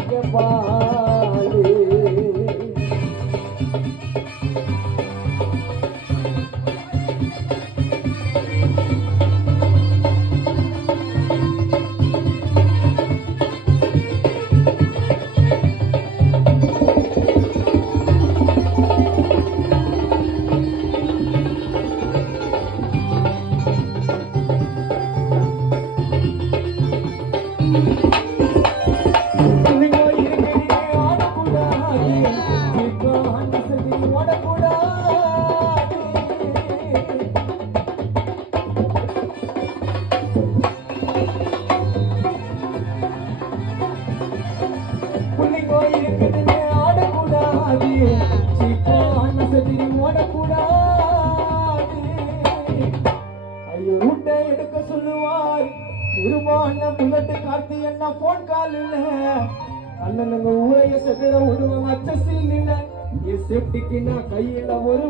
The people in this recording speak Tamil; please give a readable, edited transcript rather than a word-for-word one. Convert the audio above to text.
குடிக்க பாலு எடுக்க சொல்லுவார் உருவான புல்லட்டு கார்த்தி என்ன போன் கால் இல்ல அண்ணனுங்க ஊரைய செதுற விடுவாங்க அச்ச சீல் இல்ல என் சேஃப்டிக்கு நான் கையில ஒரு